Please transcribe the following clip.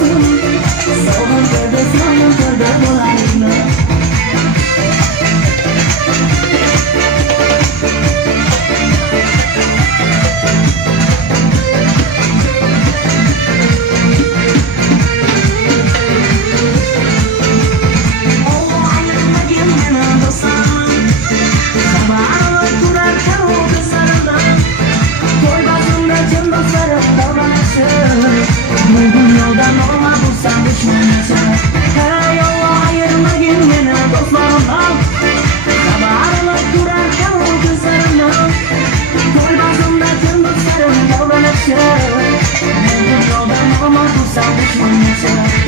olmasın. Sağın kırdı sağın kırdı bulanını. Bugün yoldan olma bulsam düşmanısı. Her yolla ayırma gününü dostlarımdan. Sabah aralık durarken o kızlarımdan. Koy bazımda tüm dostlarım yoldan aşağı. Bugün yoldan olma bulsam düşmanısı.